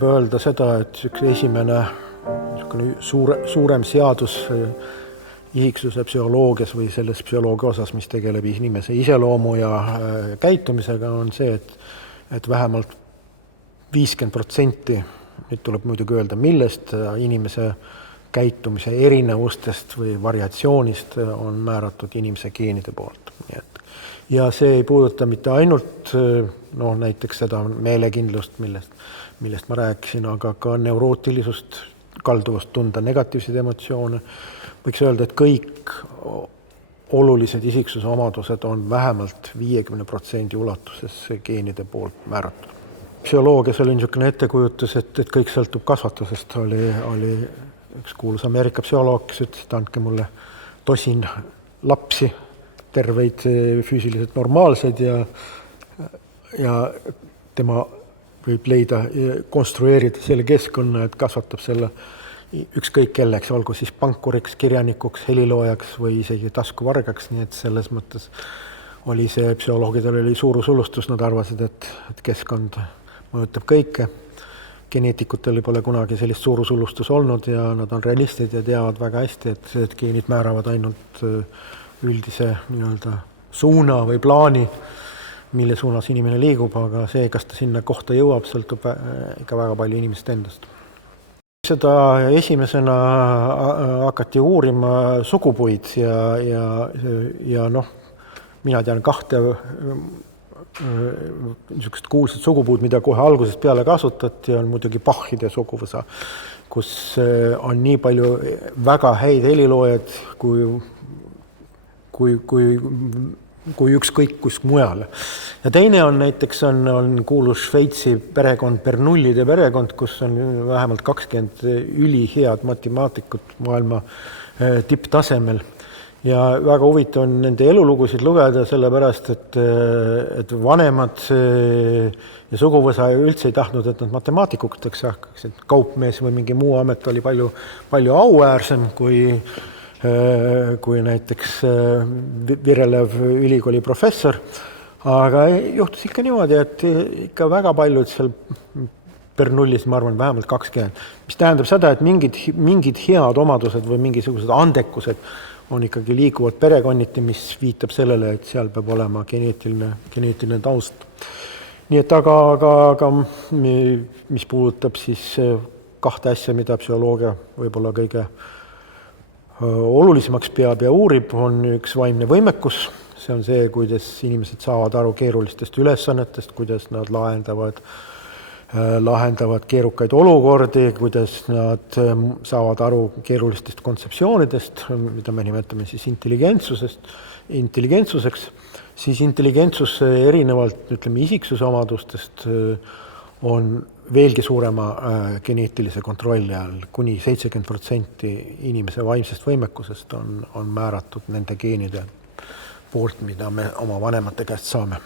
võib öelda seda, et üks esimene suurem seadus isiksuse psühholoogias või selles psühholoogia osas, mis tegeleb inimese iseloomu ja käitumisega, on see, et vähemalt 50%, nüüd tuleb muidugi öelda, millest inimese käitumise erinevustest või variatsioonist on määratud inimese geenide poolt. Ja see ei puuduta mitte ainult näiteks seda meelekindlust, millest ma rääkisin, aga ka neurootilisust, kalduvust tunda negatiivseid emotsioone. Võiks öelda, et kõik olulised isiksuse omadused on vähemalt 50% ulatuses geenide poolt määratud. Psühholoogias oli niisugune ettekujutus, et kõik sõltub kasvatusest. Oli üks kuulus Ameerika psühholoog, kes ütles, et andke mulle tosin lapsi, terveid füüsiliselt normaalseid ja tema võib leida, konstrueerida selle keskkonna, et kasvatab selle ükskõik kelleks, olgu siis pankuriks, kirjanikuks, heliloojaks või isegi taskuvargaks, nii et selles mõttes oli see psühholoogidel oli suurusulustus, nad arvasid, et keskkond mõjutab kõike. Geneetikutel pole kunagi sellist suurusulustus olnud ja nad on realistid ja teavad väga hästi, et geenid määravad ainult üldise suuna või plaani, mille suunas inimene liigub, aga see, kas ta sinna kohta jõuab, sõltub ikka väga palju inimest endast. Seda esimesena hakati uurima sugupuid ja mina tean kahte niisugust kuulsat sugupuud, mida kohe algusest peale kasutati, on muidugi Bachide suguvõsa, kus on nii palju väga häid heliloojaid kui ükskõik kus mujal. Ja teine on näiteks on kuulus Šveitsi perekond, Bernoulli perekond, kus on vähemalt 20 ülihead matemaatikut maailma tipptasemel. Ja väga huvitav on nende elulugusid lugeda, sellepärast, et vanemad ja suguvõsa üldse ei tahtnud, et nad matemaatikuks hakkaksid. Kaupmees või mingi muu amet oli palju auäärsem kui näiteks virelev ülikooli professor. Aga juhtus ikka niimoodi, et ikka väga paljud seal Bernullis, ma arvan, vähemalt 20. Mis tähendab seda, et mingid head omadused või mingisugused andekused on ikkagi liiguvad perekonniti, mis viitab sellele, et seal peab olema geneetiline taust. Nii et aga mis puudutab siis kahte asja, mida psühholoogia võib-olla kõige olulisemaks peab ja uurib, on üks vaimne võimekus. See on see, kuidas inimesed saavad aru keerulistest ülesannetest, kuidas nad lahendavad keerukaid olukordi, kuidas nad saavad aru keerulistest kontseptsioonidest, mida me nimetame siis intelligentsuseks. Siis intelligentsus erinevalt isiksuse omadustest on veelgi suurema geneetilise kontrolli all. Kuni 70% inimese vaimsest võimekusest on määratud nende geenide poolt, mida me oma vanemate käest saame.